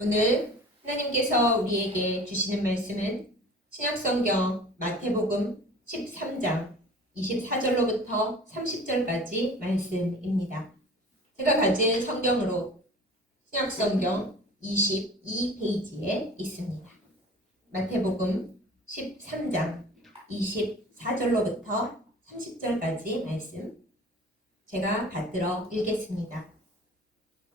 오늘 하나님께서 우리에게 주시는 말씀은 신약성경 마태복음 13장 24절로부터 30절까지 말씀입니다. 제가 가진 성경으로 신약성경 22페이지에 있습니다. 마태복음 13장 24절로부터 30절까지 말씀 제가 받들어 읽겠습니다.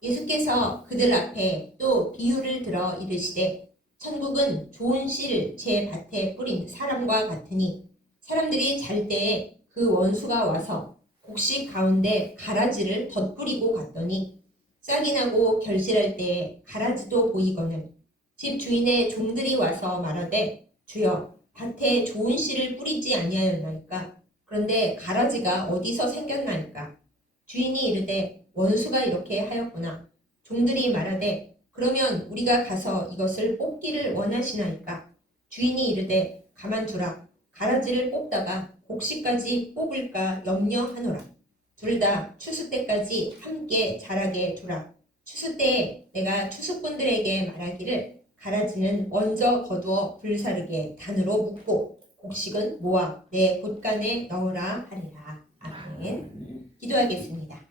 예수께서 그들 앞에 또 비유를 들어 이르시되 천국은 좋은 씨를 제 밭에 뿌린 사람과 같으니 사람들이 잘 때에 그 원수가 와서 곡식 가운데 가라지를 덧뿌리고 갔더니 싹이 나고 결실할 때에 가라지도 보이거늘 집 주인의 종들이 와서 말하되 주여 밭에 좋은 씨를 뿌리지 아니하였나이까 그런데 가라지가 어디서 생겼나이까 주인이 이르되 원수가 이렇게 하였구나. 종들이 말하되 그러면 우리가 가서 이것을 뽑기를 원하시나이까? 주인이 이르되 가만두라. 가라지를 뽑다가 곡식까지 뽑을까 염려하노라. 둘 다 추수 때까지 함께 자라게 두라. 추수 때에 내가 추수꾼들에게 말하기를 가라지는 먼저 거두어 불사르게 단으로 묶고 곡식은 모아 내 곳간에 넣으라 하리라. 아멘. 기도하겠습니다.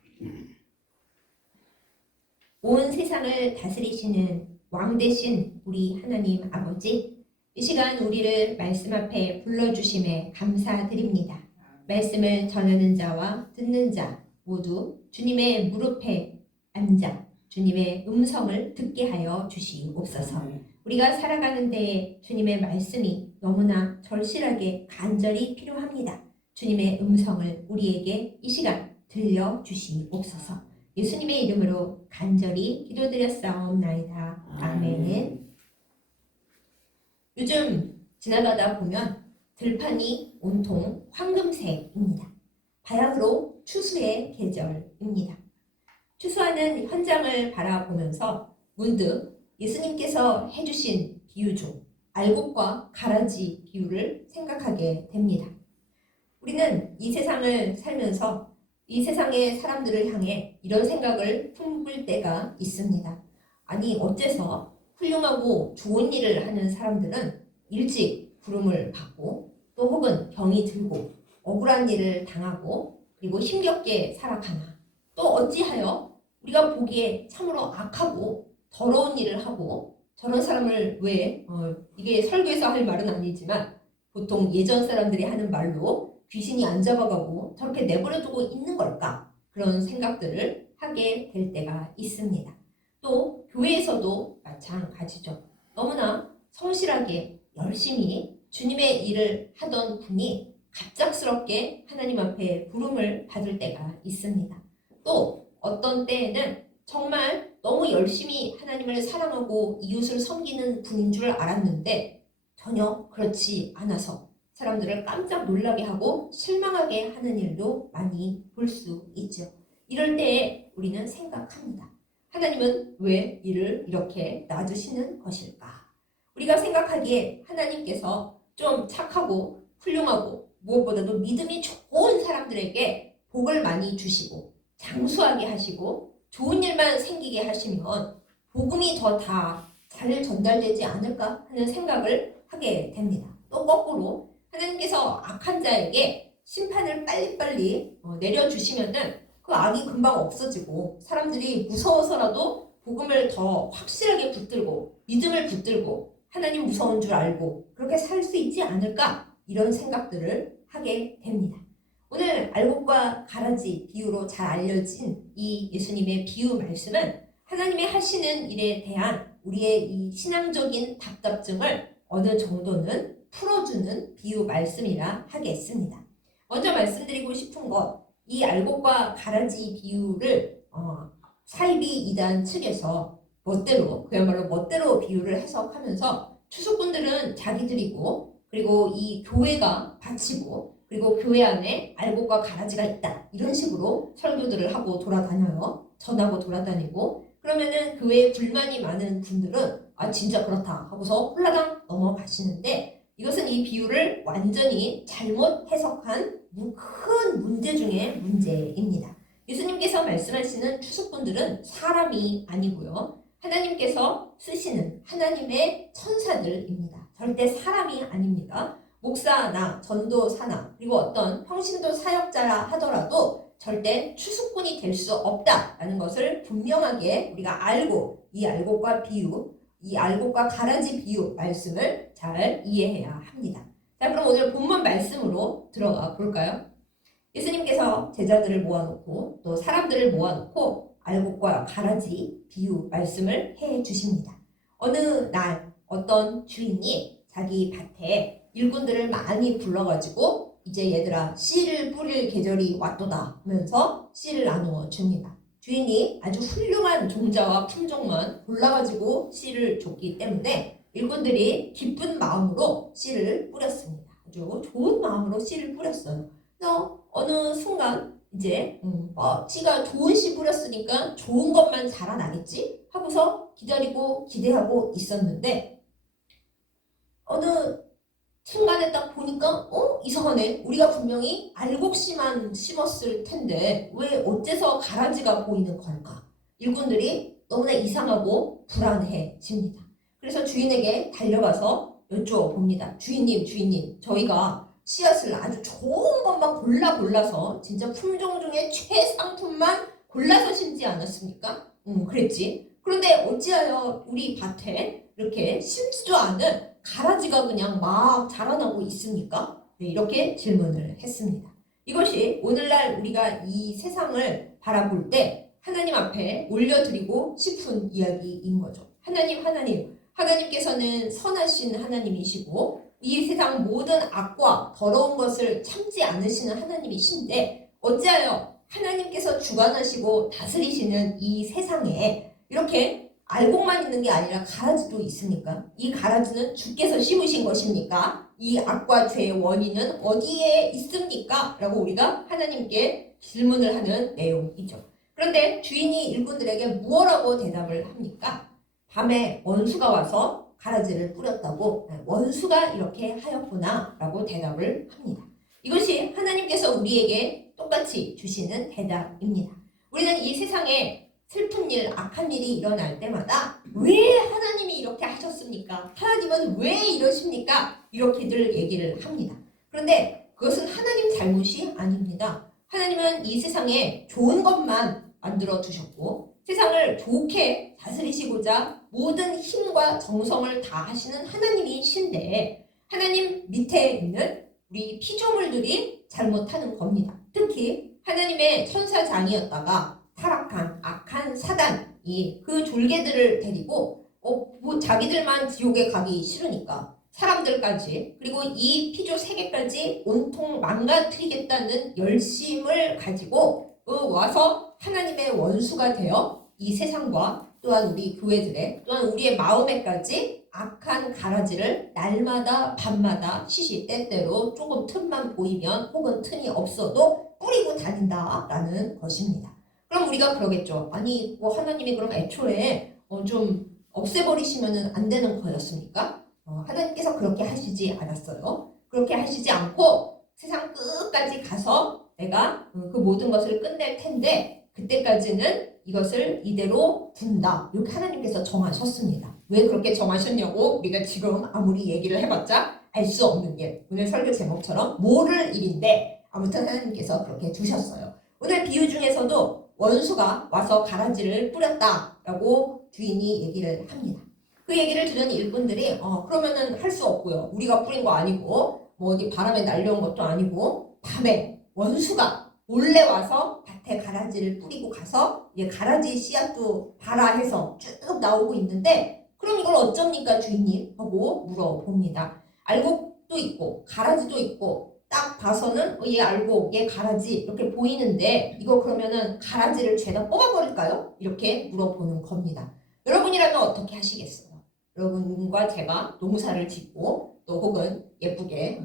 온 세상을 다스리시는 왕 되신 우리 하나님 아버지, 이 시간 우리를 말씀 앞에 불러주심에 감사드립니다. 말씀을 전하는 자와 듣는 자 모두 주님의 무릎에 앉아 주님의 음성을 듣게 하여 주시옵소서. 우리가 살아가는 데에 주님의 말씀이 너무나 절실하게 간절히 필요합니다. 주님의 음성을 우리에게 이 시간 들려주시옵소서. 예수님의 이름으로 간절히 기도드렸사옵나이다. 아멘. 요즘 지나가다 보면 들판이 온통 황금색입니다. 바야흐로 추수의 계절입니다. 추수하는 현장을 바라보면서 문득 예수님께서 해주신 비유 중 알곡과 가라지 비유를 생각하게 됩니다. 우리는 이 세상을 살면서 이 세상의 사람들을 향해 이런 생각을 품을 때가 있습니다. 아니 어째서 훌륭하고 좋은 일을 하는 사람들은 일찍 부름을 받고 또 혹은 병이 들고 억울한 일을 당하고 그리고 힘겹게 살아가나 또 어찌하여 우리가 보기에 참으로 악하고 더러운 일을 하고 저런 사람을 왜 이게 설교에서 할 말은 아니지만 보통 예전 사람들이 하는 말로 귀신이 안 잡아가고 저렇게 내버려두고 있는 걸까? 그런 생각들을 하게 될 때가 있습니다. 또 교회에서도 마찬가지죠. 너무나 성실하게 열심히 주님의 일을 하던 분이 갑작스럽게 하나님 앞에 부름을 받을 때가 있습니다. 또 어떤 때에는 정말 너무 열심히 하나님을 사랑하고 이웃을 섬기는 분인 줄 알았는데 전혀 그렇지 않아서 사람들을 깜짝 놀라게 하고 실망하게 하는 일도 많이 볼 수 있죠. 이럴 때에 우리는 생각합니다. 하나님은 왜 이를 이렇게 놔두시는 것일까? 우리가 생각하기에 하나님께서 좀 착하고 훌륭하고 무엇보다도 믿음이 좋은 사람들에게 복을 많이 주시고 장수하게 하시고 좋은 일만 생기게 하시면 복음이 더 다 잘 전달되지 않을까 하는 생각을 하게 됩니다. 또 거꾸로 하나님께서 악한 자에게 심판을 빨리빨리 내려주시면은 그 악이 금방 없어지고 사람들이 무서워서라도 복음을 더 확실하게 붙들고 믿음을 붙들고 하나님 무서운 줄 알고 그렇게 살 수 있지 않을까 이런 생각들을 하게 됩니다. 오늘 알곡과 가라지 비유로 잘 알려진 이 예수님의 비유 말씀은 하나님의 하시는 일에 대한 우리의 이 신앙적인 답답증을 어느 정도는 풀어주는 비유 말씀이라 하겠습니다. 먼저 말씀드리고 싶은 것, 이 알곡과 가라지 비유를 사이비 이단 측에서 그야말로 멋대로 비유를 해석하면서 추수꾼들은 자기들이고 그리고 이 교회가 바치고 그리고 교회 안에 알곡과 가라지가 있다 이런 식으로 설교들을 하고 돌아다녀요. 전하고 돌아다니고 그러면은 교회에 불만이 많은 분들은 아 진짜 그렇다 하고서 홀라당 넘어가시는데 이것은 이 비유를 완전히 잘못 해석한 큰 문제 중에 문제입니다. 예수님께서 말씀하시는 추수꾼들은 사람이 아니고요. 하나님께서 쓰시는 하나님의 천사들입니다. 절대 사람이 아닙니다. 목사나 전도사나 그리고 어떤 평신도 사역자라 하더라도 절대 추수꾼이 될 수 없다라는 것을 분명하게 우리가 알고 이 알곡과 비유, 이 알곡과 가라지 비유 말씀을 잘 이해해야 합니다. 자, 그럼 오늘 본문 말씀으로 들어가 볼까요? 예수님께서 제자들을 모아놓고 또 사람들을 모아놓고 알곡과 가라지 비유 말씀을 해 주십니다. 어느 날 어떤 주인이 자기 밭에 일꾼들을 많이 불러가지고 이제 얘들아 씨를 뿌릴 계절이 왔도다 하면서 씨를 나누어 줍니다. 주인이 아주 훌륭한 종자와 품종만 골라가지고 씨를 줬기 때문에 일꾼들이 기쁜 마음으로 씨를 뿌렸습니다. 아주 좋은 마음으로 씨를 뿌렸어요. 그래서 어느 순간 이제 씨가 좋은 씨 뿌렸으니까 좋은 것만 자라나겠지 하고서 기다리고 기대하고 있었는데 어느 순간에 딱 보니까 이상하네. 우리가 분명히 알곡씨만 심었을 텐데 왜 어째서 가라지가 보이는 걸까? 일꾼들이 너무나 이상하고 불안해집니다. 그래서 주인에게 달려가서 여쭈어봅니다. 주인님, 저희가 씨앗을 아주 좋은 것만 골라서 진짜 품종 중에 최상품만 골라서 심지 않았습니까? 그랬지. 그런데 어찌하여 우리 밭에 이렇게 심지도 않은 가라지가 그냥 막 자라나고 있습니까? 네, 이렇게 질문을 했습니다. 이것이 오늘날 우리가 이 세상을 바라볼 때 하나님 앞에 올려드리고 싶은 이야기인 거죠. 하나님께서는 선하신 하나님이시고 이 세상 모든 악과 더러운 것을 참지 않으시는 하나님이신데 어찌하여 하나님께서 주관하시고 다스리시는 이 세상에 이렇게 알곡만 있는 게 아니라 가라지도 있습니까? 이 가라지는 주께서 심으신 것입니까? 이 악과 죄의 원인은 어디에 있습니까? 라고 우리가 하나님께 질문을 하는 내용이죠. 그런데 주인이 일꾼들에게 무엇라고 대답을 합니까? 밤에 원수가 와서 가라지를 뿌렸다고 원수가 이렇게 하였구나 라고 대답을 합니다. 이것이 하나님께서 우리에게 똑같이 주시는 대답입니다. 우리는 이 세상에 슬픈 일, 악한 일이 일어날 때마다 왜 하나님이 이렇게 하셨습니까? 하나님은 왜 이러십니까? 이렇게들 얘기를 합니다. 그런데 그것은 하나님 잘못이 아닙니다. 하나님은 이 세상에 좋은 것만 만들어 두셨고 세상을 좋게 다스리시고자 모든 힘과 정성을 다하시는 하나님이신데 하나님 밑에 있는 우리 피조물들이 잘못하는 겁니다. 특히 하나님의 천사장이었다가 타락한 악한 사단이 그 졸개들을 데리고 자기들만 지옥에 가기 싫으니까 사람들까지 그리고 이 피조 세계까지 온통 망가뜨리겠다는 열심을 가지고 와서 하나님의 원수가 되어 이 세상과 또한 우리 교회들의 또한 우리의 마음에까지 악한 가라지를 날마다 밤마다 시시때때로 조금 틈만 보이면 혹은 틈이 없어도 뿌리고 다닌다라는 것입니다. 그럼 우리가 그러겠죠. 아니 하나님이 그럼 애초에 좀 없애버리시면 안 되는 거였습니까? 하나님께서 그렇게 하시지 않았어요. 그렇게 하시지 않고 세상 끝까지 가서 내가 그 모든 것을 끝낼 텐데 그때까지는 이것을 이대로 둔다. 이렇게 하나님께서 정하셨습니다. 왜 그렇게 정하셨냐고 우리가 지금 아무리 얘기를 해봤자 알 수 없는 일. 오늘 설교 제목처럼 모를 일인데 아무튼 하나님께서 그렇게 두셨어요. 오늘 비유 중에서도 원수가 와서 가라지를 뿌렸다라고 주인이 얘기를 합니다. 그 얘기를 들은 일꾼들이 그러면은 할 수 없고요. 우리가 뿌린 거 아니고 뭐 어디 바람에 날려온 것도 아니고 밤에 원수가 몰래 와서 밭에 가라지를 뿌리고 가서 이제 가라지 씨앗도 발아 해서 쭉 나오고 있는데 그럼 이걸 어쩝니까 주인님? 하고 물어봅니다. 알곡도 있고 가라지도 있고 딱 봐서는 얘 알곡, 얘 가라지 이렇게 보이는데 이거 그러면은 가라지를 죄다 뽑아버릴까요? 이렇게 물어보는 겁니다. 여러분이라면 어떻게 하시겠어요? 여러분과 제가 농사를 짓고 또 혹은 예쁘게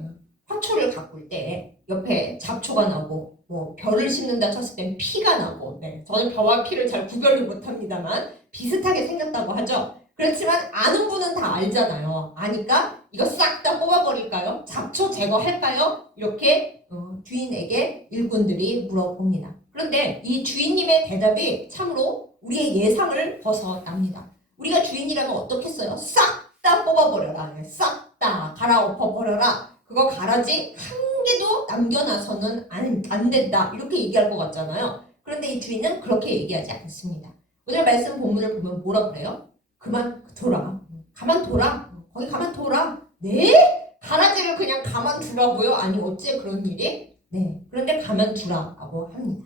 화초를 가꿀 때 옆에 잡초가 나고 뭐 벼를 심는다 쳤을 땐 피가 나고 저는 벼와 피를 잘 구별을 못합니다만 비슷하게 생겼다고 하죠. 그렇지만 아는 분은 다 알잖아요. 아니까 이거 싹 다 뽑아버릴까요? 잡초 제거할까요? 이렇게 주인에게 일꾼들이 물어봅니다. 그런데 이 주인님의 대답이 참으로 우리의 예상을 벗어납니다. 우리가 주인이라면 어떻겠어요? 싹 다 뽑아버려라. 싹 다 갈아엎어버려라. 그거 가라지 한 개도 남겨놔서는 안 된다. 이렇게 얘기할 것 같잖아요. 그런데 이 주인은 그렇게 얘기하지 않습니다. 오늘 말씀 본문을 보면 뭐라 그래요? 그만둬라. 가만둬라. 거기 가만둬라. 네? 가라지를 그냥 가만두라고요? 아니 어째 그런 일이? 네. 그런데 가만두라고 합니다.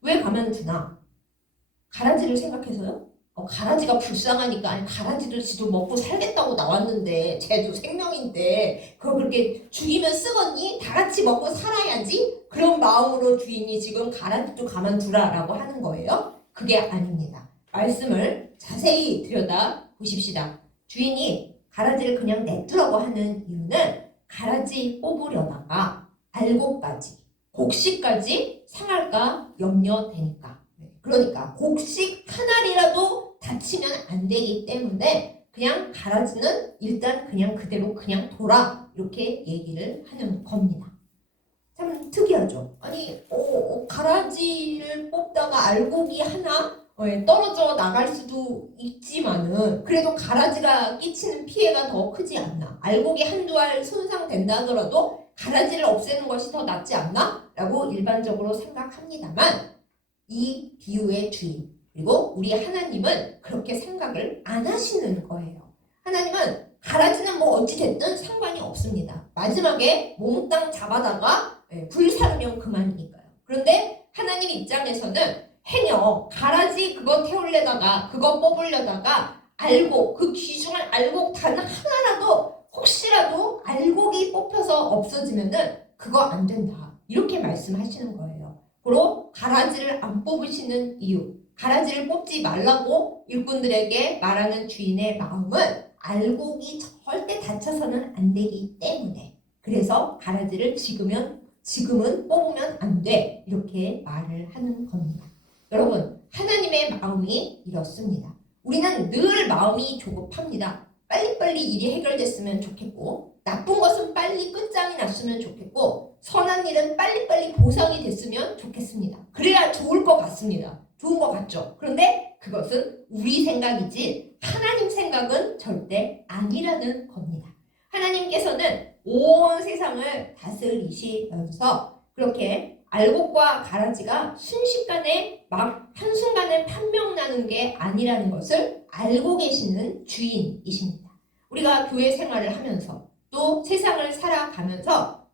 왜 가만두나? 가라지를 생각해서요? 가라지가 불쌍하니까. 아니 가라지도 지도 먹고 살겠다고 나왔는데 쟤도 생명인데 그걸 그렇게 죽이면 쓰겠니? 다 같이 먹고 살아야지? 그런 마음으로 주인이 지금 가라지도 가만두라라고 하는 거예요? 그게 아닙니다. 말씀을 자세히 들여다 보십시다. 주인이 가라지를 그냥 냅두라고 하는 이유는 가라지 뽑으려다가 알곡까지, 곡식까지 상할까 염려되니까. 그러니까 곡식 하나라도 다치면 안 되기 때문에 그냥 가라지는 일단 그냥 그대로 그냥 둬라 이렇게 얘기를 하는 겁니다. 참 특이하죠. 아니 가라지를 뽑다가 알곡이 하나 떨어져 나갈 수도 있지만은 그래도 가라지가 끼치는 피해가 더 크지 않나. 알곡이 한두 알 손상된다 하더라도 가라지를 없애는 것이 더 낫지 않나? 라고 일반적으로 생각합니다만 이 비유의 주인 그리고 우리 하나님은 그렇게 생각을 안 하시는 거예요. 하나님은 가라지는 뭐 어찌됐든 상관이 없습니다. 마지막에 몽땅 잡아다가 불사르면 그만이니까요. 그런데 하나님 입장에서는 해녀 가라지 그거 태우려다가 그거 뽑으려다가 알곡 그 귀중한 알곡 단 하나라도 혹시라도 알곡이 뽑혀서 없어지면은 그거 안 된다 이렇게 말씀하시는 거예요. 그리고 가라지를 안 뽑으시는 이유 가라지를 뽑지 말라고 일꾼들에게 말하는 주인의 마음은 알곡이 절대 다쳐서는 안 되기 때문에 그래서 가라지를 지금은 뽑으면 안 돼 이렇게 말을 하는 겁니다. 여러분 하나님의 마음이 이렇습니다. 우리는 늘 마음이 조급합니다. 빨리빨리 일이 해결됐으면 좋겠고 나쁜 것은 빨리 끝장이 났으면 좋겠고 선한 일은 빨리빨리 보상이 됐으면 좋겠습니다. 그래야 좋을 것 같습니다. 좋은 것 같죠? 그런데 그것은 우리 생각이지 하나님 생각은 절대 아니라는 겁니다. 하나님께서는 온 세상을 다스리시면서 그렇게 알곡과 가라지가 순식간에 막 한순간에 판명나는 게 아니라는 것을 알고 계시는 주인이십니다. 우리가 교회 생활을 하면서 또 세상을 살아가면서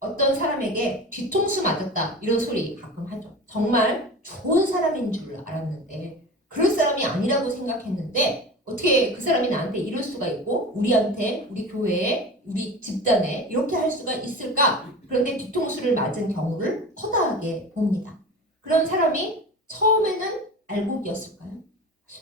어떤 사람에게 뒤통수 맞았다 이런 소리 가끔 하죠. 정말 좋은 사람인 줄 알았는데 그럴 사람이 아니라고 생각했는데 어떻게 그 사람이 나한테 이럴 수가 있고 우리한테 우리 교회에 우리 집단에 이렇게 할 수가 있을까? 그런데 뒤통수를 맞은 경우를 허다하게 봅니다. 그런 사람이 처음에는 알곡이었을까요?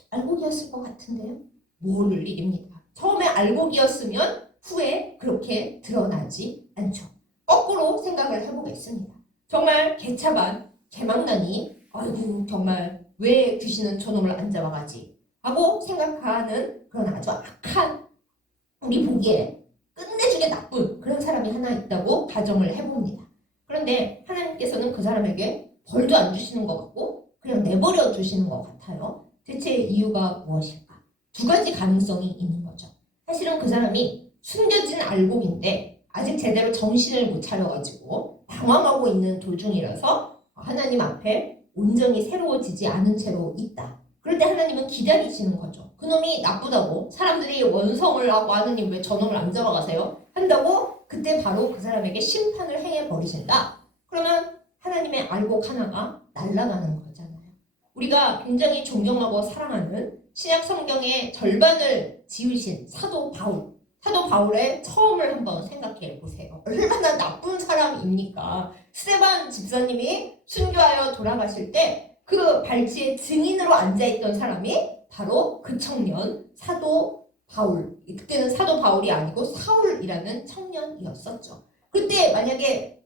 알곡이었을 것 같은데요. 모를 일입니다. 처음에 알곡이었으면 후에 그렇게 드러나지 않죠. 거꾸로 생각을 해보겠습니다. 정말 개차반 개망나니 아이고 정말 왜 귀신은 저놈을 안 잡아가지 하고 생각하는 그런 아주 악한 우리 보기에 끝내주게 나쁜 그런 사람이 하나 있다고 가정을 해봅니다. 그런데 하나님께서는 그 사람에게 벌도 안 주시는 것 같고 그냥 내버려 두시는 것 같아요. 대체 이유가 무엇일까? 두 가지 가능성이 있는 거죠. 사실은 그 사람이 숨겨진 알곡인데 아직 제대로 정신을 못 차려가지고 당황하고 있는 도중이라서 하나님 앞에 온전히 새로워지지 않은 채로 있다. 그럴 때 하나님은 기다리시는 거죠. 그놈이 나쁘다고 사람들이 원성을 하고 하느님 왜 저놈을 안 잡아가세요? 한다고 그때 바로 그 사람에게 심판을 행해버리신다. 그러면 하나님의 알곡 하나가 날아가는 거잖아요. 우리가 굉장히 존경하고 사랑하는 신약 성경의 절반을 지으신 사도 바울의 처음을 한번 생각해 보세요. 얼마나 나쁜 사람입니까? 스데반 집사님이 순교하여 돌아가실 때 그 발치에 증인으로 앉아있던 사람이 바로 그 청년 사도 바울. 그때는 사도 바울이 아니고 사울이라는 청년이었었죠. 그때 만약에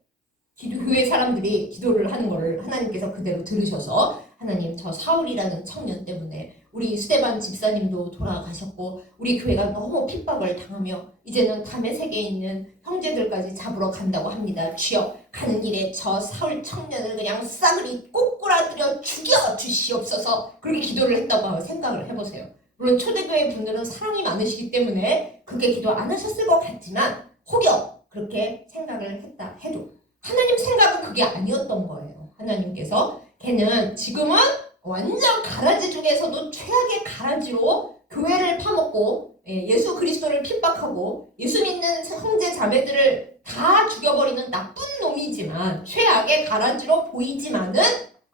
교회 사람들이 기도를 하는 거를 하나님께서 그대로 들으셔서 하나님 저 사울이라는 청년 때문에 우리 스데반 집사님도 돌아가셨고 우리 교회가 너무 핍박을 당하며 이제는 다메섹에 있는 형제들까지 잡으러 간다고 합니다. 주여 가는 길에 저 사울 청년을 그냥 싸그리 꼬꾸라뜨려 죽여 주시옵소서 그렇게 기도를 했다고 생각을 해보세요. 물론 초대교회 분들은 사랑이 많으시기 때문에 그렇게 기도 안 하셨을 것 같지만 혹여 그렇게 생각을 했다 해도 하나님 생각은 그게 아니었던 거예요. 하나님께서 걔는 지금은 완전 가라지 중에서도 최악의 가라지로 교회를 파먹고 예수 그리스도를 핍박하고 예수 믿는 형제 자매들을 다 죽여버리는 나쁜 놈이지만 최악의 가라지로 보이지만은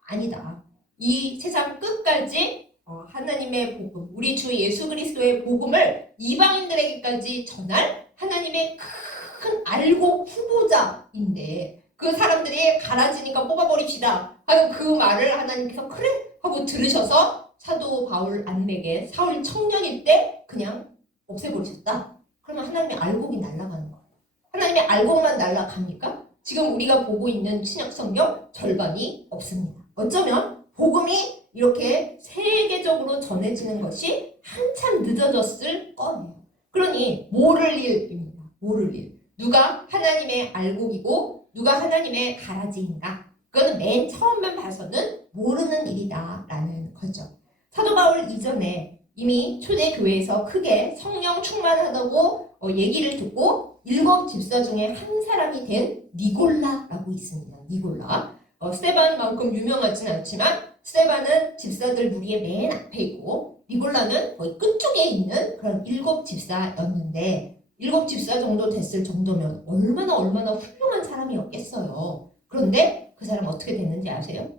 아니다. 이 세상 끝까지 하나님의 복음, 우리 주 예수 그리스도의 복음을 이방인들에게까지 전할 하나님의 큰 알곡 후보자인데 그 사람들이 가라지니까 뽑아버립시다 하는 그 말을 하나님께서 그래 하고 들으셔서 사도 바울 안맥에 사울 청년일 때 그냥 없애버리셨다. 그러면 하나님의 알곡이 날아가는 거예요. 하나님의 알곡만 날아갑니까? 지금 우리가 보고 있는 신약 성경 절반이 없습니다. 어쩌면 복음이 이렇게 세계적으로 전해지는 것이 한참 늦어졌을 거예요. 그러니 모를 일입니다. 모를 일. 누가 하나님의 알곡이고 누가 하나님의 가라지인가? 그거는 맨 처음만 봐서는 모르는 일이다라는 거죠. 사도 바울 이전에 이미 초대교회에서 크게 성령 충만하다고 얘기를 듣고 7 집사 중에 한 사람이 된 니골라라고 있습니다. 니골라. 스데반만큼 유명하진 않지만 스데반은 집사들 무리의 맨 앞에 있고 니골라는 거의 끝쪽에 있는 그런 7 집사였는데 7 집사 정도 됐을 정도면 얼마나 훌륭한 사람이었겠어요. 그런데 그 사람 어떻게 됐는지 아세요?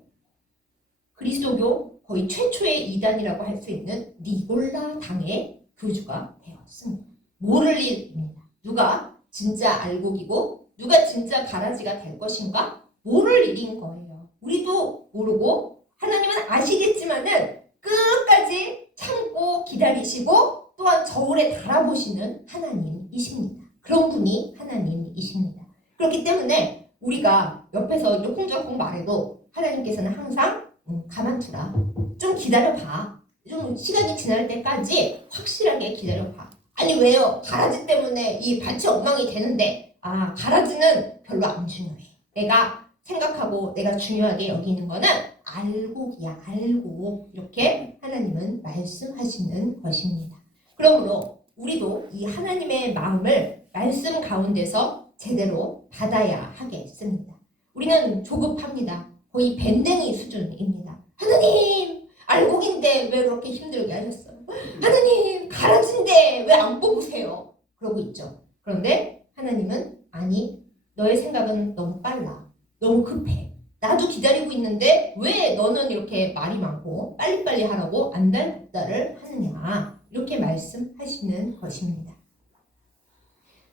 그리스도교 거의 최초의 이단이라고 할 수 있는 니골라 당의 교주가 되었습니다. 모를 일입니다. 누가 진짜 알곡이고 누가 진짜 가라지가 될 것인가? 모를 일인 거예요. 우리도 모르고 하나님은 아시겠지만은 끝까지 참고 기다리시고 또한 저울에 달아보시는 하나님이십니다. 그런 분이 하나님이십니다. 그렇기 때문에 우리가 옆에서 요콩저콩 말해도 하나님께서는 항상 가만두라. 좀 기다려봐. 좀 시간이 지날 때까지 확실하게 기다려봐. 아니 왜요? 가라지 때문에 이 밭이 엉망이 되는데 가라지는 별로 안 중요해. 내가 생각하고 내가 중요하게 여기는 거는 알곡이야. 알곡. 이렇게 하나님은 말씀하시는 것입니다. 그러므로 우리도 이 하나님의 마음을 말씀 가운데서 제대로 받아야 하겠습니다. 우리는 조급합니다. 거의 밴댕이 수준입니다. 하나님! 알곡인데 왜 그렇게 힘들게 하셨어요? 하나님! 가라지인데 왜 안 뽑으세요? 그러고 있죠. 그런데 하나님은 아니, 너의 생각은 너무 빨라. 너무 급해. 나도 기다리고 있는데 왜 너는 이렇게 말이 많고 빨리빨리 하라고 안달답달을 하느냐. 이렇게 말씀하시는 것입니다.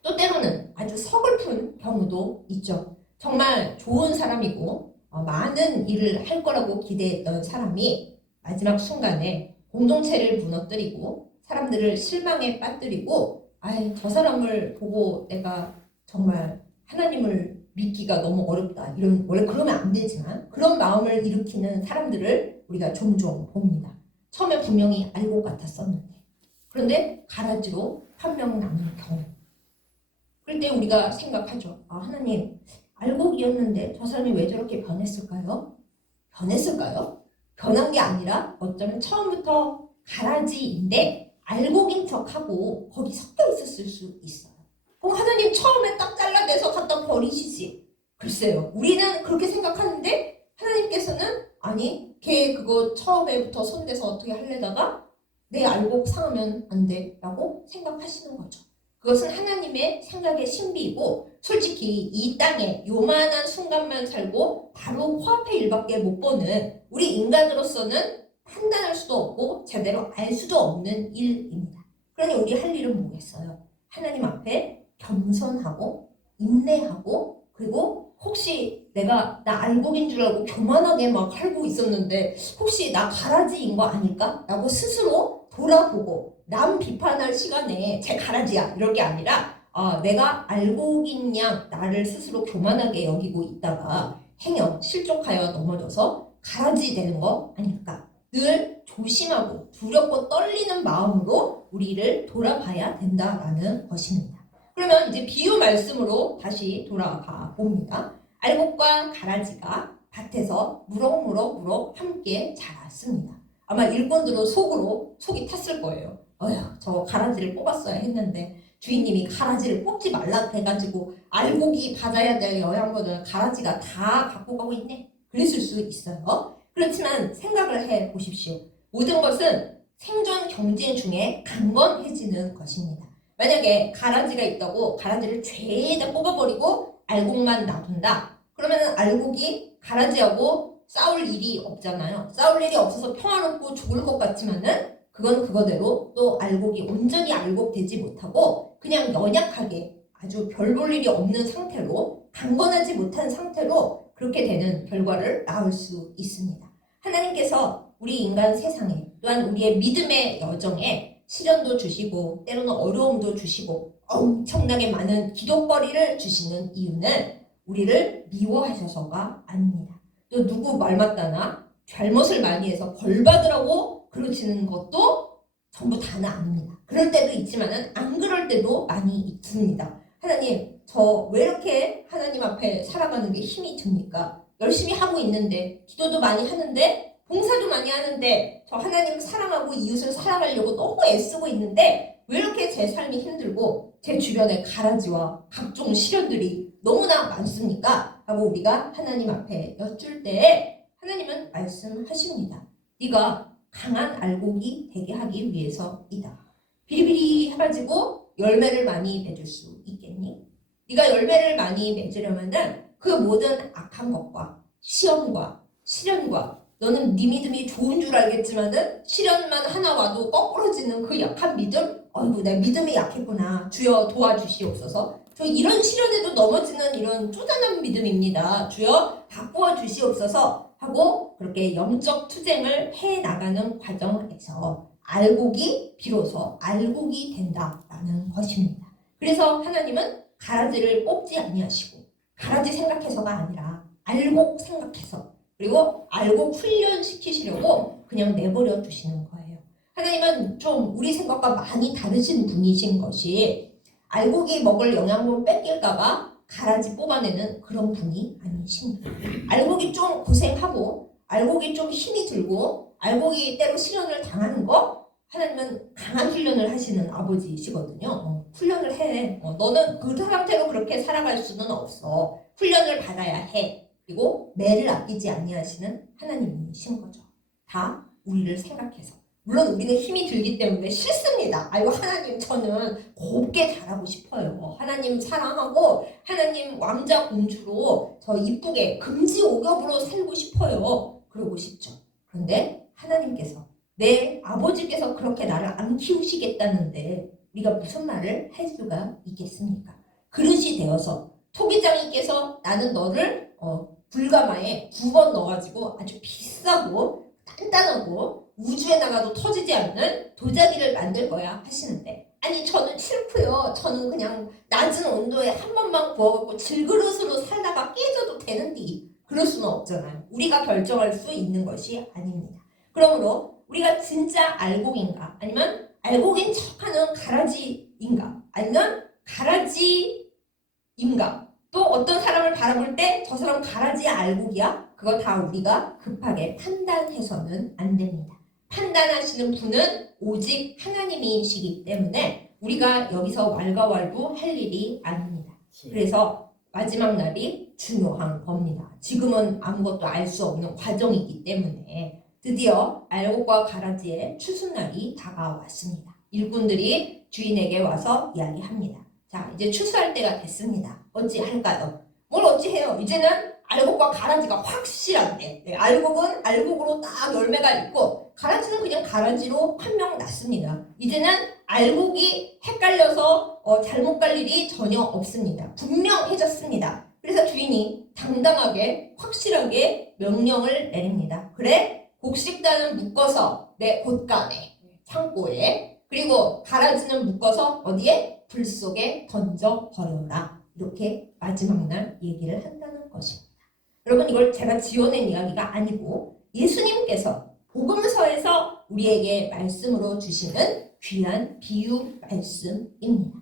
또 때로는 아주 서글픈 경우도 있죠. 정말 좋은 사람이고 많은 일을 할 거라고 기대했던 사람이 마지막 순간에 공동체를 무너뜨리고 사람들을 실망에 빠뜨리고 저 사람을 보고 내가 정말 하나님을 믿기가 너무 어렵다. 원래 그러면 안 되지만 그런 마음을 일으키는 사람들을 우리가 종종 봅니다. 처음에 분명히 알고 같았었는데 그런데 가라지로 판명나는 경우. 그럴 때 우리가 생각하죠. 하나님 알곡이었는데 저 사람이 왜 저렇게 변했을까요? 변한 게 아니라 어쩌면 처음부터 가라지인데 알곡인 척하고 거기 섞여 있었을 수 있어요. 그럼 하나님 처음에 딱 잘라내서 갖다 버리시지. 글쎄요. 우리는 그렇게 생각하는데 하나님께서는 아니 걔 그거 처음에부터 손대서 어떻게 하려다가 내 알곡 상하면 안 돼 라고 생각하시는 거죠. 그것은 하나님의 생각의 신비이고 솔직히 이 땅에 요만한 순간만 살고 바로 코앞의 일밖에 못 보는 우리 인간으로서는 판단할 수도 없고 제대로 알 수도 없는 일입니다. 그러니 우리 할 일은 뭐겠어요? 하나님 앞에 겸손하고 인내하고 그리고 혹시 내가 나 알곡인 줄 알고 교만하게 막 살고 있었는데 혹시 나 가라지인 거 아닐까? 라고 스스로 돌아보고 남 비판할 시간에 제 가라지야 이럴 게 아니라 내가 알곡인 양 나를 스스로 교만하게 여기고 있다가 행여 실족하여 넘어져서 가라지 되는 거 아닐까? 늘 조심하고 두렵고 떨리는 마음으로 우리를 돌아봐야 된다라는 것입니다. 그러면 이제 비유 말씀으로 다시 돌아가 봅니다. 알곡과 가라지가 밭에서 무럭무럭 함께 자랐습니다. 아마 일꾼들은 속이 탔을 거예요. 어휴, 저 가라지를 뽑았어야 했는데 주인님이 가라지를 뽑지 말라 그래가지고 알곡이 받아야 될 영양분을 가라지가 다 갖고 가고 있네. 그랬을 수 있어요. 그렇지만 생각을 해 보십시오. 모든 것은 생존 경쟁 중에 강건해지는 것입니다. 만약에 가라지가 있다고 가라지를 죄다 뽑아버리고 알곡만 놔둔다. 그러면 알곡이 가라지하고 싸울 일이 없잖아요. 싸울 일이 없어서 평화롭고 좋을 것 같지만은 그건 그거대로 또 알곡이 온전히 알곡되지 못하고 그냥 연약하게 아주 별 볼 일이 없는 상태로 강건하지 못한 상태로 그렇게 되는 결과를 낳을 수 있습니다. 하나님께서 우리 인간 세상에 또한 우리의 믿음의 여정에 시련도 주시고 때로는 어려움도 주시고 엄청나게 많은 기도거리를 주시는 이유는 우리를 미워하셔서가 아닙니다. 또 누구 말 맞다나 잘못을 많이 해서 벌 받으라고 그러시는 것도 전부 다는 아닙니다. 그럴 때도 있지만은 안 그럴 때도 많이 있습니다. 하나님, 저 왜 이렇게 하나님 앞에 살아가는 게 힘이 듭니까? 열심히 하고 있는데 기도도 많이 하는데 봉사도 많이 하는데 저 하나님 사랑하고 이웃을 사랑하려고 너무 애쓰고 있는데 왜 이렇게 제 삶이 힘들고 제 주변에 가라지와 각종 시련들이 너무나 많습니까? 하고 우리가 하나님 앞에 여쭐 때에 하나님은 말씀하십니다. 네가 강한 알곡이 되게 하기 위해서이다. 비리비리 해가지고 열매를 많이 맺을 수 있겠니? 네가 열매를 많이 맺으려면은 그 모든 악한 것과 시험과 시련과 너는 네 믿음이 좋은 줄 알겠지만은 시련만 하나 와도 거꾸러지는 그 약한 믿음? 어이구 내 믿음이 약했구나. 주여 도와주시옵소서. 저 이런 시련에도 넘어지는 이런 쪼잔한 믿음입니다. 주여 바꾸어 주시옵소서 하고 그렇게 영적 투쟁을 해나가는 과정에서 알곡이 비로소 알곡이 된다라는 것입니다. 그래서 하나님은 가라지를 뽑지 아니하시고 가라지 생각해서가 아니라 알곡 생각해서 그리고 알곡 훈련시키시려고 그냥 내버려 두시는 거예요. 하나님은 좀 우리 생각과 많이 다르신 분이신 것이 알곡이 먹을 영양분 뺏길까봐 가라지 뽑아내는 그런 분이 아니십니다. 알곡이 좀 고생하고 알곡이 좀 힘이 들고 알곡이 때로 시련을 당하는 거 하나님은 강한 훈련을 하시는 아버지시거든요. 훈련을 해. 너는 그 상태로 그렇게 살아갈 수는 없어. 훈련을 받아야 해. 그리고 매를 아끼지 아니하시는 하나님이신 거죠. 다 우리를 생각해서. 물론 우리는 힘이 들기 때문에 싫습니다. 아이고 하나님 저는 곱게 자라고 싶어요. 하나님 사랑하고 하나님 왕자 공주로 저 이쁘게 금지옥엽으로 살고 싶어요. 그러고 싶죠. 그런데 하나님께서 내 아버지께서 그렇게 나를 안 키우시겠다는데 우리가 무슨 말을 할 수가 있겠습니까? 그릇이 되어서 토기장이께서 나는 너를 불가마에 9번 넣어가지고 아주 비싸고 단단하고 우주에 나가도 터지지 않는 도자기를 만들 거야 하시는데 아니 저는 싫고요. 저는 그냥 낮은 온도에 한 번만 구워갖고 질그릇으로 살다가 깨져도 되는데 그럴 수는 없잖아요. 우리가 결정할 수 있는 것이 아닙니다. 그러므로 우리가 진짜 알곡인가 아니면 알곡인 척하는 가라지인가 아니면 가라지인가 또 어떤 사람을 바라볼 때 저 사람 가라지야 알곡이야? 그거 다 우리가 급하게 판단해서는 안 됩니다. 판단하시는 분은 오직 하나님이시기 때문에 우리가 여기서 왈가왈부할 일이 아닙니다. 그래서 마지막 날이 중요한 겁니다. 지금은 아무것도 알 수 없는 과정이기 때문에 드디어 알곡과 가라지의 추수날이 다가왔습니다. 일꾼들이 주인에게 와서 이야기합니다. 자, 이제 추수할 때가 됐습니다. 어찌할까요? 뭘 어찌해요? 이제는 알곡과 가라지가 확실한데 알곡은 알곡으로 딱 열매가 있고 가라지는 그냥 가라지로 판명 났습니다. 이제는 알곡이 헷갈려서 잘못 갈 일이 전혀 없습니다. 분명해졌습니다. 그래서 주인이 당당하게 확실하게 명령을 내립니다. 그래? 곡식단은 묶어서 내 곳간에 창고에 그리고 가라지는 묶어서 어디에? 불 속에 던져버려라. 이렇게 마지막 날 얘기를 한다는 것입니다. 여러분 이걸 제가 지어낸 이야기가 아니고 예수님께서 복음서에서 우리에게 말씀으로 주시는 귀한 비유 말씀입니다.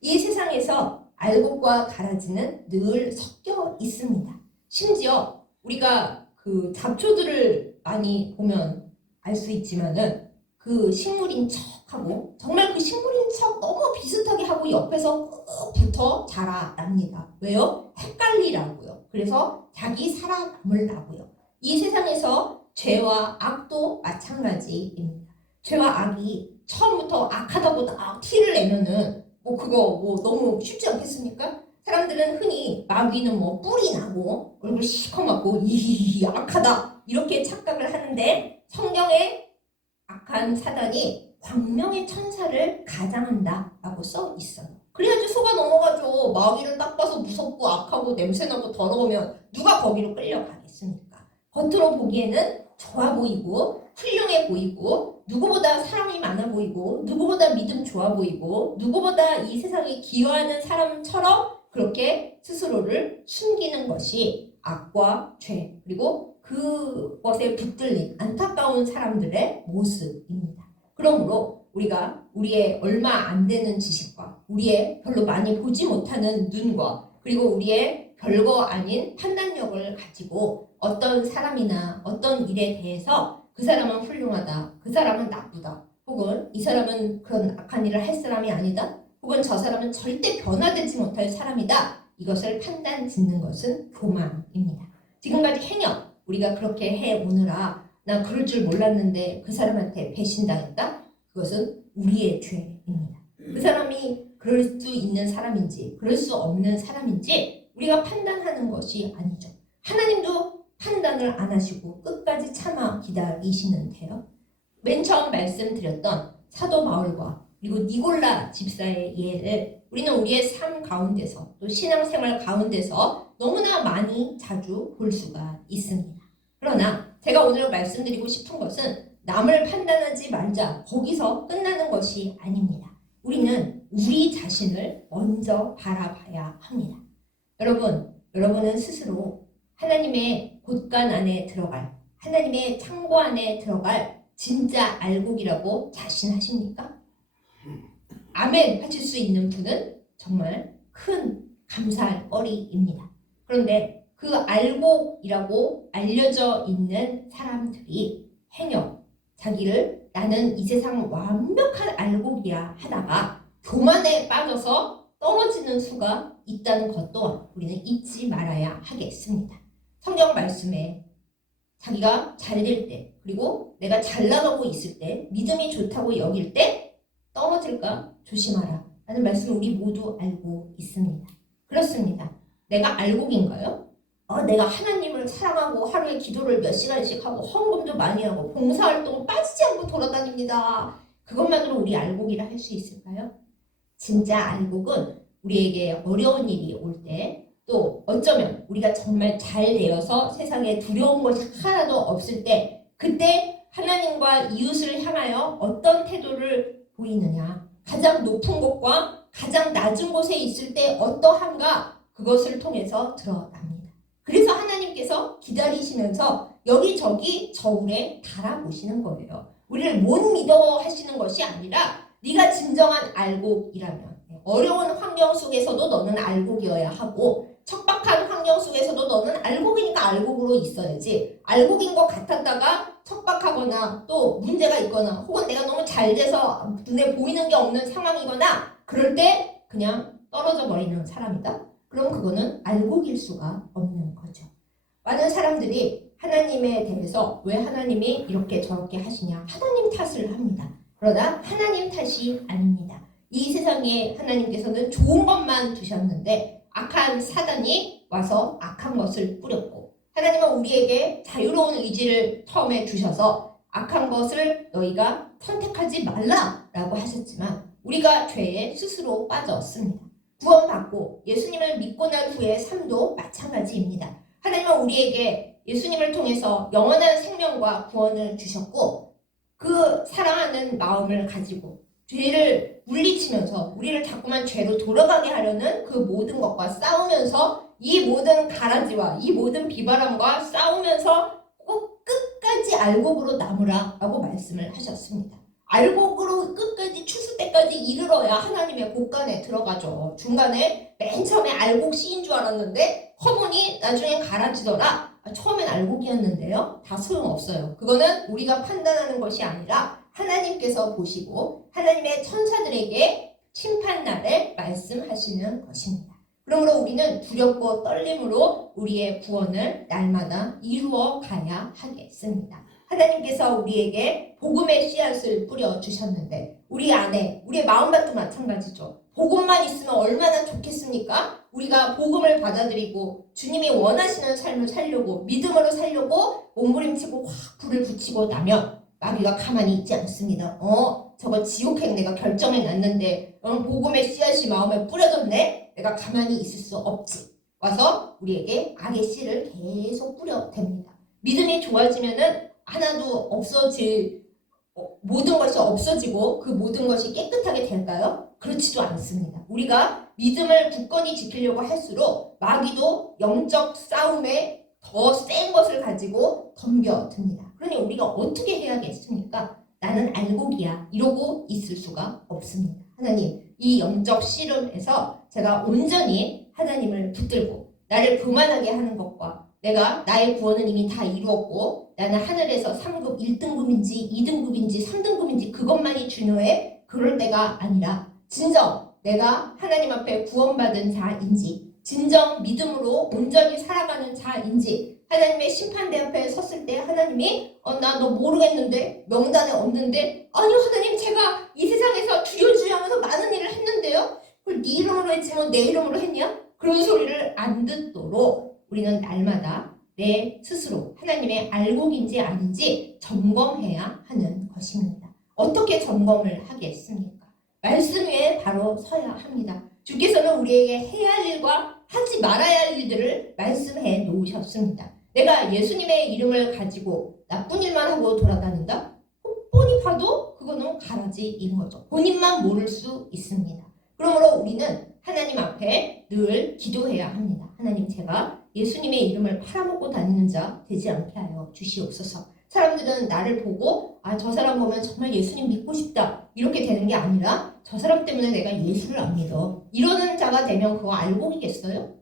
이 세상에서 알곡과 가라지는 늘 섞여 있습니다. 심지어 우리가 그 잡초들을 많이 보면 알 수 있지만은 그 식물인 척하고 정말 그 식물인 척 너무 비슷하게 하고 옆에서 꾹 붙어 자라납니다. 왜요? 헷갈리라고요. 그래서 자기 살아남으려고요. 이 세상에서 죄와 악도 마찬가지입니다. 죄와 악이 처음부터 악하다고 딱 티를 내면은 그거 너무 쉽지 않겠습니까? 사람들은 흔히 마귀는 뿔이 나고 얼굴 시커멓고 이 악하다 이렇게 착각을 하는데 성경에 악한 사단이 광명의 천사를 가장한다라고 써 있어요. 그래야지 속아 넘어가죠. 마귀를 딱 봐서 무섭고 악하고 냄새나고 더러우면 누가 거기로 끌려가겠습니까? 겉으로 보기에는 좋아 보이고 훌륭해 보이고 누구보다 사랑이 많아 보이고 누구보다 믿음 좋아 보이고 누구보다 이 세상에 기여하는 사람처럼 그렇게 스스로를 숨기는 것이 악과 죄 그리고 그것에 붙들린 안타까운 사람들의 모습입니다. 그러므로 우리가 우리의 얼마 안 되는 지식과 우리의 별로 많이 보지 못하는 눈과 그리고 우리의 별거 아닌 판단력을 가지고 어떤 사람이나 어떤 일에 대해서 그 사람은 훌륭하다, 그 사람은 나쁘다, 혹은 이 사람은 그런 악한 일을 할 사람이 아니다, 혹은 저 사람은 절대 변화되지 못할 사람이다. 이것을 판단 짓는 것은 교만입니다. 지금까지 행여 우리가 그렇게 해오느라 나 그럴 줄 몰랐는데 그 사람한테 배신당했다? 그것은 우리의 죄입니다. 그 사람이 그럴 수 있는 사람인지 그럴 수 없는 사람인지 우리가 판단하는 것이 아니죠. 하나님도 판단을 안 하시고 끝까지 참아 기다리시는데요. 맨 처음 말씀드렸던 사도 바울과 그리고 니골라 집사의 예를 우리는 우리의 삶 가운데서 또 신앙생활 가운데서 너무나 많이 자주 볼 수가 있습니다. 그러나 제가 오늘 말씀드리고 싶은 것은 남을 판단하지 말자 거기서 끝나는 것이 아닙니다. 우리는 우리 자신을 먼저 바라봐야 합니다. 여러분은 스스로 하나님의 곳간 안에 들어갈 하나님의 창고 안에 들어갈 진짜 알곡이라고 자신하십니까? 아멘 하실 수 있는 분은 정말 큰 감사할 거리입니다. 그런데 그 알곡이라고 알려져 있는 사람들이 행여 자기를 나는 이 세상 완벽한 알곡이야 하다가 교만에 빠져서 떨어지는 수가 있다는 것 또한 우리는 잊지 말아야 하겠습니다. 성경 말씀에 자기가 잘 될 때 그리고 내가 잘 나가고 있을 때 믿음이 좋다고 여길 때 떨어질까 조심하라 라는 말씀을 우리 모두 알고 있습니다. 그렇습니다. 내가 알곡인가요? 내가 하나님을 사랑하고 하루에 기도를 몇 시간씩 하고 헌금도 많이 하고 봉사활동 빠지지 않고 돌아다닙니다. 그것만으로 우리 알곡이라 할 수 있을까요? 진짜 알곡은 우리에게 어려운 일이 올 때 또 어쩌면 우리가 정말 잘 되어서 세상에 두려운 것이 하나도 없을 때 그때 하나님과 이웃을 향하여 어떤 태도를 보이느냐 가장 높은 곳과 가장 낮은 곳에 있을 때 어떠한가 그것을 통해서 드러납니다. 그래서 하나님께서 기다리시면서 여기저기 저울에 달아보시는 거예요. 우리를 못 믿어 하시는 것이 아니라 네가 진정한 알곡이라면 어려운 환경 속에서도 너는 알곡이어야 하고 척박한 환경 속에서도 너는 알곡이니까 알곡으로 있어야지 알곡인 것 같았다가 척박하거나 또 문제가 있거나 혹은 내가 너무 잘 돼서 눈에 보이는 게 없는 상황이거나 그럴 때 그냥 떨어져 버리는 사람이다? 그럼 그거는 알곡일 수가 없는 거죠. 많은 사람들이 하나님에 대해서 왜 하나님이 이렇게 저렇게 하시냐 하나님 탓을 합니다. 그러나 하나님 탓이 아닙니다. 이 세상에 하나님께서는 좋은 것만 두셨는데 악한 사단이 와서 악한 것을 뿌렸고 하나님은 우리에게 자유로운 의지를 처음에 주셔서 악한 것을 너희가 선택하지 말라라고 하셨지만 우리가 죄에 스스로 빠졌습니다. 구원받고 예수님을 믿고 난 후의 삶도 마찬가지입니다. 하나님은 우리에게 예수님을 통해서 영원한 생명과 구원을 주셨고 그 사랑하는 마음을 가지고 죄를 물리치면서 우리를 자꾸만 죄로 돌아가게 하려는 그 모든 것과 싸우면서 이 모든 가라지와 이 모든 비바람과 싸우면서 꼭 끝까지 알곡으로 남으라 라고 말씀을 하셨습니다. 알곡으로 끝까지 추수 때까지 이르러야 하나님의 곳간에 들어가죠. 중간에 맨 처음에 알곡 씨인 줄 알았는데 허보니 나중엔 가라지더라. 처음엔 알고기였는데요. 다 소용없어요. 그거는 우리가 판단하는 것이 아니라 하나님께서 보시고 하나님의 천사들에게 심판날을 말씀하시는 것입니다. 그러므로 우리는 두렵고 떨림으로 우리의 구원을 날마다 이루어 가야 하겠습니다. 하나님께서 우리에게 복음의 씨앗을 뿌려주셨는데 우리 안에 우리의 마음밭도 마찬가지죠. 복음만 있으면 얼마나 좋겠습니까? 우리가 복음을 받아들이고 주님이 원하시는 삶을 살려고 믿음으로 살려고 몸부림치고 확 불을 붙이고 나면 마귀가 가만히 있지 않습니다. 저거 지옥행 내가 결정해 놨는데 복음의 씨앗이 마음에 뿌려졌네? 내가 가만히 있을 수 없지. 와서 우리에게 악의 씨를 계속 뿌려댑니다. 믿음이 좋아지면은 하나도 모든 것이 없어지고 그 모든 것이 깨끗하게 될까요? 그렇지도 않습니다. 우리가 믿음을 굳건히 지키려고 할수록 마귀도 영적 싸움에 더 센 것을 가지고 덤벼듭니다. 그러니 우리가 어떻게 해야겠습니까? 나는 알고기야 이러고 있을 수가 없습니다. 하나님, 이 영적 씨름에서 제가 온전히 하나님을 붙들고 나를 교만하게 하는 것과 내가 나의 구원은 이미 다 이루었고 나는 하늘에서 3급 1등급인지 2등급인지 3등급인지 그것만이 중요해. 그럴 때가 아니라 진정 내가 하나님 앞에 구원받은 자인지 진정 믿음으로 온전히 살아가는 자인지 하나님의 심판대 앞에 섰을 때 하나님이 나 너 모르겠는데 명단에 없는데 아니요 하나님 제가 이 세상에서 주여주여하면서 많은 일을 했는데요. 그걸 네 이름으로 했지 뭐 내 이름으로 했냐? 그런 소리를 안 듣도록 우리는 날마다 내 스스로 하나님의 알곡인지 아닌지 점검해야 하는 것입니다. 어떻게 점검을 하겠습니까? 말씀 위에 바로 서야 합니다. 주께서는 우리에게 해야 할 일과 하지 말아야 할 일들을 말씀해 놓으셨습니다. 내가 예수님의 이름을 가지고 나쁜 일만 하고 돌아다닌다? 뻔히 봐도 그거는 가라지인 거죠. 본인만 모를 수 있습니다. 그러므로 우리는 하나님 앞에 늘 기도해야 합니다. 하나님, 제가 예수님의 이름을 팔아먹고 다니는 자 되지 않게 하여 주시옵소서. 사람들은 나를 보고 저 사람 보면 정말 예수님 믿고 싶다 이렇게 되는 게 아니라 저 사람 때문에 내가 예수를 안 믿어 이러는 자가 되면 그거 알곡이겠어요?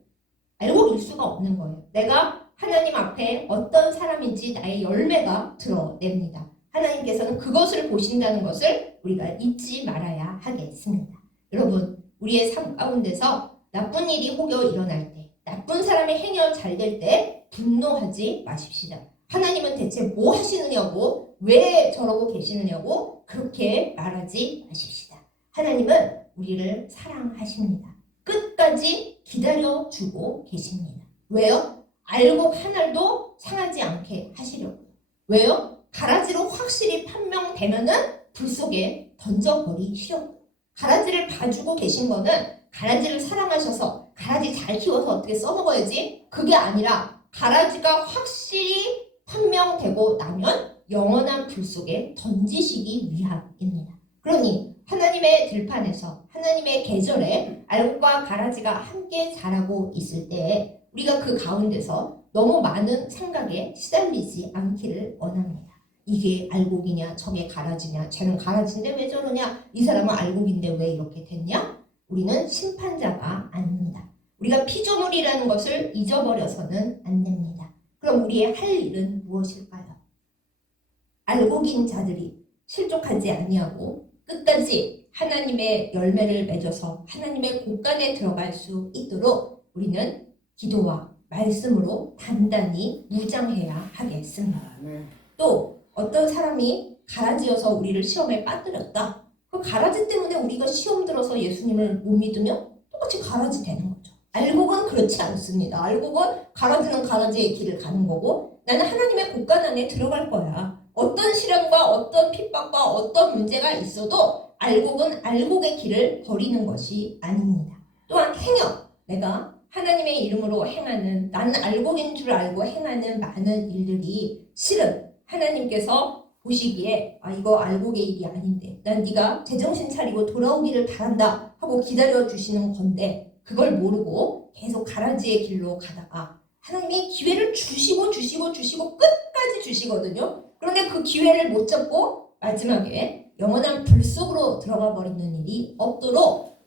알곡일 수가 없는 거예요. 내가 하나님 앞에 어떤 사람인지 나의 열매가 드러냅니다. 하나님께서는 그것을 보신다는 것을 우리가 잊지 말아야 하겠습니다. 여러분, 우리의 삶 가운데서 나쁜 일이 혹여 일어날 때, 나쁜 사람의 행여 잘 될 때 분노하지 마십시다. 하나님은 대체 뭐 하시느냐고, 왜 저러고 계시느냐고 그렇게 말하지 마십시다. 하나님은 우리를 사랑하십니다. 끝까지 기다려주고 계십니다. 왜요? 알곡 하나도 상하지 않게 하시려고요. 왜요? 가라지로 확실히 판명되면은 불 속에 던져버리시려고요. 가라지를 봐주고 계신 거는 가라지를 사랑하셔서 가라지 잘 키워서 어떻게 써먹어야지 그게 아니라 가라지가 확실히 판명되고 나면 영원한 불 속에 던지시기 위함입니다. 그러니 하나님의 들판에서 하나님의 계절에 알곡과 가라지가 함께 자라고 있을 때 우리가 그 가운데서 너무 많은 생각에 시달리지 않기를 원합니다. 이게 알곡이냐 저게 가라지냐 쟤는 가라지인데 왜 저러냐 이 사람은 알곡인데 왜 이렇게 됐냐. 우리는 심판자가 아닙니다. 우리가 피조물이라는 것을 잊어버려서는 안 됩니다. 그럼 우리의 할 일은 무엇일까요? 알곡인 자들이 실족하지 아니하고 끝까지 하나님의 열매를 맺어서 하나님의 곳간에 들어갈 수 있도록 우리는 기도와 말씀으로 단단히 무장해야 하겠습니다. 또 어떤 사람이 가라지여서 우리를 시험에 빠뜨렸다. 그 가라지 때문에 우리가 시험 들어서 예수님을 못 믿으면 똑같이 가라지 되는 거죠. 알곡은 그렇지 않습니다. 알곡은 가라지는 가라지의 길을 가는 거고 나는 하나님의 곳간 안에 들어갈 거야. 어떤 시련과 어떤 핍박과 어떤 문제가 있어도 알곡은 알곡의 길을 버리는 것이 아닙니다. 또한 행여 내가 하나님의 이름으로 행하는 나는 알곡인 줄 알고 행하는 많은 일들이 실은 하나님께서 보시기에 이거 알곡의 일이 아닌데 난 네가 제정신 차리고 돌아오기를 바란다 하고 기다려주시는 건데 그걸 모르고 계속 가라지의 길로 가다가 하나님이 기회를 주시고 끝까지 주시거든요. 그런데 그 기회를 못 잡고 마지막에 영원한 불 속으로 들어가 버리는 일이 없도록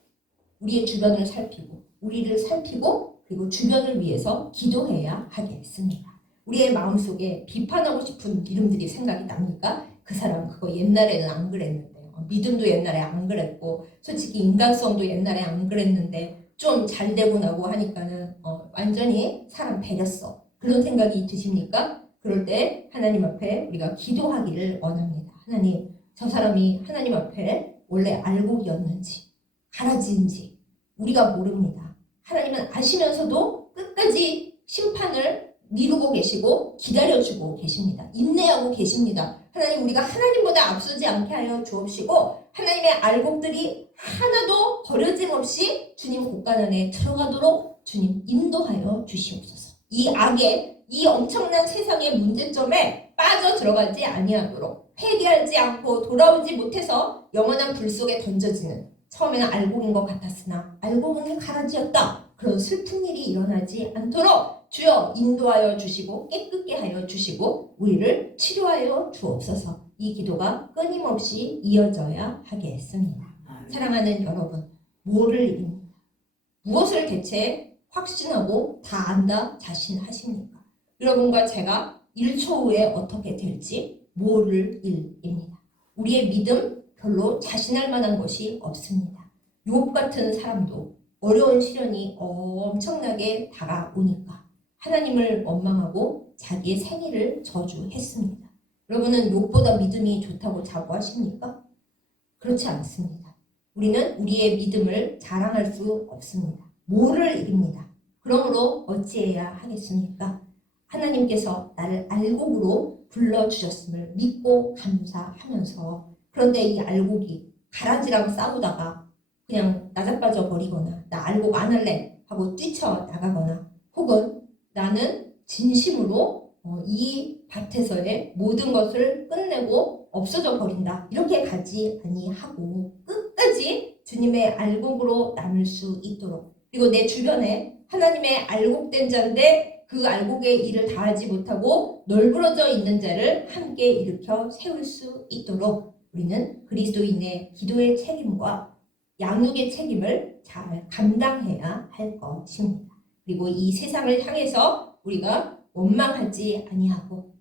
우리의 주변을 살피고 우리를 살피고 그리고 주변을 위해서 기도해야 하겠습니다. 우리의 마음속에 비판하고 싶은 이름들이 생각이 납니까? 그 사람 그거 옛날에는 안 그랬는데, 믿음도 옛날에 안 그랬고, 솔직히 인간성도 옛날에 안 그랬는데 좀 잘 되고 나고 하니까는 완전히 사람 배렸어. 그런 생각이 드십니까? 그럴 때 하나님 앞에 우리가 기도하기를 원합니다. 하나님, 저 사람이 하나님 앞에 원래 알곡이었는지 가라지인지 우리가 모릅니다. 하나님은 아시면서도 끝까지 심판을 미루고 계시고 기다려주고 계십니다. 인내하고 계십니다. 하나님, 우리가 하나님보다 앞서지 않게 하여 주옵시고 하나님의 알곡들이 하나도 버려짐 없이 주님 곳간 안에 들어가도록 주님 인도하여 주시옵소서. 이 악의, 이 엄청난 세상의 문제점에 빠져 들어가지 아니하도록, 회개하지 않고 돌아오지 못해서 영원한 불 속에 던져지는, 처음에는 알곡인 것 같았으나 알고 보니 가라지였다, 그런 슬픈 일이 일어나지 않도록 주여 인도하여 주시고 깨끗게 하여 주시고 우리를 치료하여 주옵소서. 이 기도가 끊임없이 이어져야 하겠습니다. 사랑하는 여러분, 뭐를 이깁니까? 무엇을 대체 확신하고 다 안다 자신하십니까? 여러분과 제가 1초 후에 어떻게 될지 뭐를 일입니다. 우리의 믿음 별로 자신할 만한 것이 없습니다. 욥 같은 사람도 어려운 시련이 엄청나게 다가오니까 하나님을 원망하고 자기의 생애를 저주했습니다. 여러분은 욥보다 믿음이 좋다고 자부하십니까? 그렇지 않습니다. 우리는 우리의 믿음을 자랑할 수 없습니다. 뭐를 이깁니다. 그러므로 어찌해야 하겠습니까? 하나님께서 나를 알곡으로 불러주셨음을 믿고 감사하면서, 그런데 이 알곡이 가라지랑 싸우다가 그냥 나자빠져 버리거나 나 알곡 안 할래 하고 뛰쳐나가거나, 혹은 나는 진심으로 이 밭에서의 모든 것을 끝내고 없어져 버린다, 이렇게 가지 아니하고 끝까지 주님의 알곡으로 남을 수 있도록, 그리고 내 주변에 하나님의 알곡된 자인데 그 알곡의 일을 다하지 못하고 널브러져 있는 자를 함께 일으켜 세울 수 있도록 우리는 그리스도인의 기도의 책임과 양육의 책임을 잘 감당해야 할 것입니다. 그리고 이 세상을 향해서 우리가 원망하지 아니하고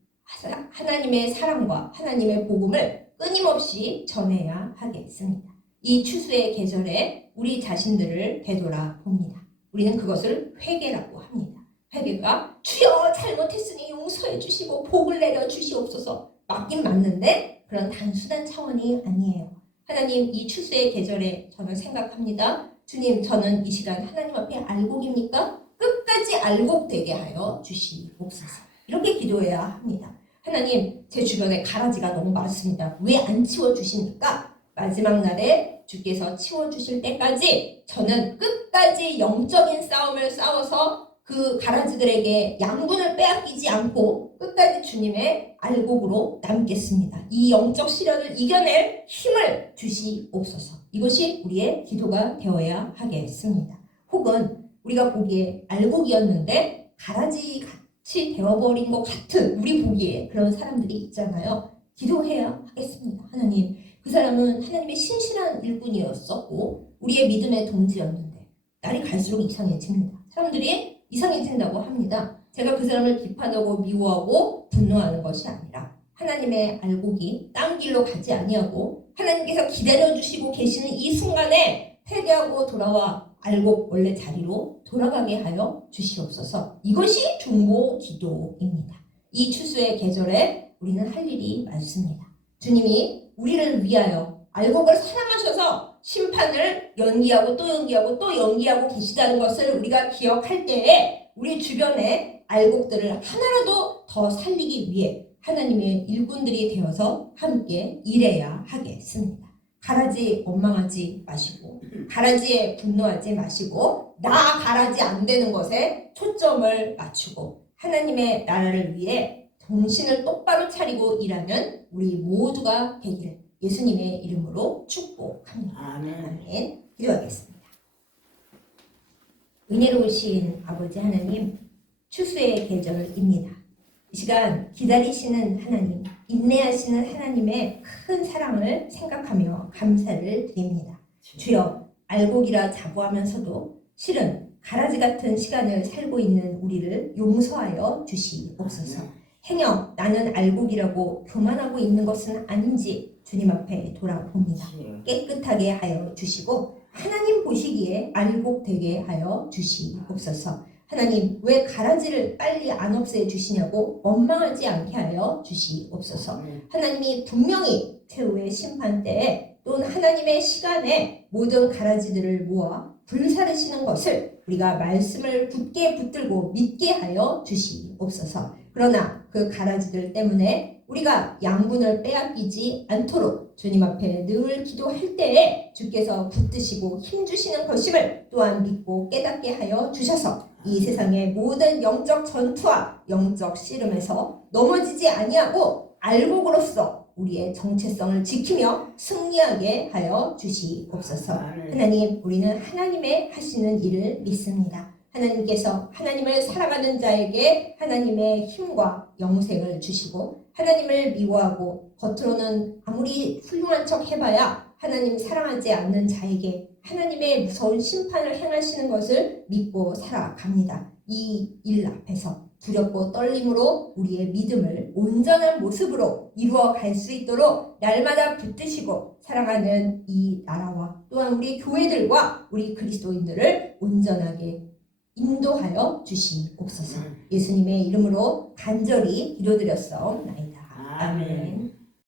하나님의 사랑과 하나님의 복음을 끊임없이 전해야 하겠습니다. 이 추수의 계절에 우리 자신들을 되돌아봅니다. 우리는 그것을 회개라고 합니다. 회개가 주여 잘못했으니 용서해 주시고 복을 내려 주시옵소서, 맞긴 맞는데 그런 단순한 차원이 아니에요. 하나님, 이 추수의 계절에 저는 생각합니다. 주님, 저는 이 시간 하나님 앞에 알곡입니까? 끝까지 알곡되게 하여 주시옵소서. 이렇게 기도해야 합니다. 하나님, 제 주변에 가라지가 너무 많습니다. 왜 안 치워주십니까? 마지막 날에 주께서 치워주실 때까지 저는 끝까지 영적인 싸움을 싸워서 그 가라지들에게 양분을 빼앗기지 않고 끝까지 주님의 알곡으로 남겠습니다. 이 영적 시련을 이겨낼 힘을 주시옵소서. 이것이 우리의 기도가 되어야 하겠습니다. 혹은 우리가 보기에 알곡이었는데 가라지 같이 되어버린 것 같은, 우리 보기에 그런 사람들이 있잖아요. 기도해야 하겠습니다. 하나님, 그 사람은 하나님의 신실한 일꾼이었었고 우리의 믿음의 동지였는데 날이 갈수록 이상해집니다. 사람들이 이상해진다고 합니다. 제가 그 사람을 비판하고 미워하고 분노하는 것이 아니라 하나님의 알곡이 딴 길로 가지 아니하고 하나님께서 기다려주시고 계시는 이 순간에 회개하고 돌아와 알곡 원래 자리로 돌아가게 하여 주시옵소서. 이것이 중보 기도입니다. 이 추수의 계절에 우리는 할 일이 많습니다. 주님이 우리를 위하여 알곡을 사랑하셔서 심판을 연기하고 또 연기하고 또 연기하고 계시다는 것을 우리가 기억할 때에 우리 주변에 알곡들을 하나라도 더 살리기 위해 하나님의 일꾼들이 되어서 함께 일해야 하겠습니다. 가라지 원망하지 마시고 가라지에 분노하지 마시고 나 가라지 안 되는 것에 초점을 맞추고 하나님의 나라를 위해 정신을 똑바로 차리고 일하는 우리 모두가 되기를 예수님의 이름으로 축복합니다. 아멘. 기도하겠습니다. 은혜로우신 아버지 하나님, 추수의 계절입니다. 이 시간 기다리시는 하나님, 인내하시는 하나님의 큰 사랑을 생각하며 감사를 드립니다. 주여, 알곡이라 자부하면서도 실은 가라지 같은 시간을 살고 있는 우리를 용서하여 주시옵소서. 행여 나는 알곡이라고 교만하고 있는 것은 아닌지 주님 앞에 돌아봅니다. 깨끗하게 하여 주시고 하나님 보시기에 알곡 되게 하여 주시옵소서. 하나님, 왜 가라지를 빨리 안 없애 주시냐고 원망하지 않게 하여 주시옵소서. 하나님이 분명히 최후의 심판 때에 또는 하나님의 시간에 모든 가라지들을 모아 불사르시는 것을 우리가 말씀을 굳게 붙들고 믿게 하여 주시옵소서. 그러나 그 가라지들 때문에 우리가 양분을 빼앗기지 않도록 주님 앞에 늘 기도할 때에 주께서 붙드시고 힘주시는 것임을 또한 믿고 깨닫게 하여 주셔서 이 세상의 모든 영적 전투와 영적 씨름에서 넘어지지 아니하고 알곡으로서 우리의 정체성을 지키며 승리하게 하여 주시옵소서. 하나님, 우리는 하나님의 하시는 일을 믿습니다. 하나님께서 하나님을 사랑하는 자에게 하나님의 힘과 영생을 주시고 하나님을 미워하고 겉으로는 아무리 훌륭한 척 해봐야 하나님 사랑하지 않는 자에게 하나님의 무서운 심판을 행하시는 것을 믿고 살아갑니다. 이 일 앞에서 두렵고 떨림으로 우리의 믿음을 온전한 모습으로 이루어 갈 수 있도록 날마다 붙드시고 사랑하는 이 나라와 또한 우리 교회들과 우리 그리스도인들을 온전하게 인도하여 주시옵소서. 예수님의 이름으로 간절히 기도드렸사옵나이다. 아멘.